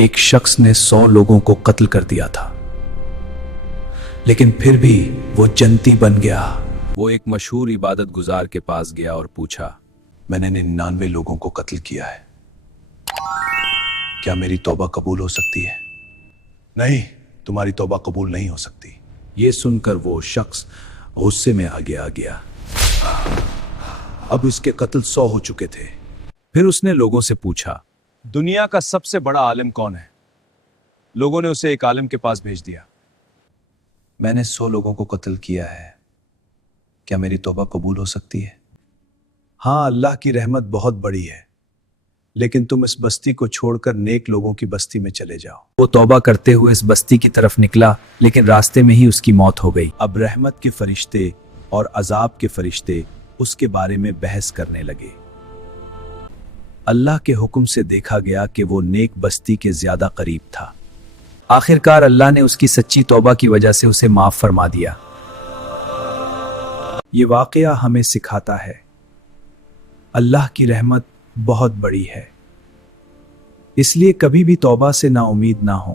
एक शख्स ने 100 लोगों को कत्ल कर दिया था, लेकिन फिर भी वो जन्नती बन गया। वो एक मशहूर इबादत गुजार के पास गया और पूछा, मैंने 99 लोगों को कत्ल किया है, क्या मेरी तौबा कबूल हो सकती है? नहीं, तुम्हारी तौबा कबूल नहीं हो सकती। ये सुनकर वो शख्स गुस्से में आगे आ गया। अब इसके कत्ल 100 हो चुके थे। फिर उसने लोगों से पूछा, दुनिया का सबसे बड़ा आलिम कौन है? लोगों ने उसे एक आलिम के पास भेज दिया। मैंने 100 लोगों को कत्ल किया है, क्या मेरी तौबा कबूल हो सकती है? हाँ, अल्लाह की रहमत बहुत बड़ी है, लेकिन तुम इस बस्ती को छोड़कर नेक लोगों की बस्ती में चले जाओ। वो तौबा करते हुए इस बस्ती की तरफ निकला, लेकिन रास्ते में ही उसकी मौत हो गई। अब रहमत के फरिश्ते और अजाब के फरिश्ते उसके बारे में बहस करने लगे। अल्लाह के हुक्म से देखा गया कि वो नेक बस्ती के ज्यादा करीब था। आखिरकार अल्लाह ने उसकी सच्ची तौबा की वजह से उसे माफ फरमा दिया। ये वाकया हमें सिखाता है, अल्लाह की रहमत बहुत बड़ी है, इसलिए कभी भी तौबा से नाउम्मीद ना हो।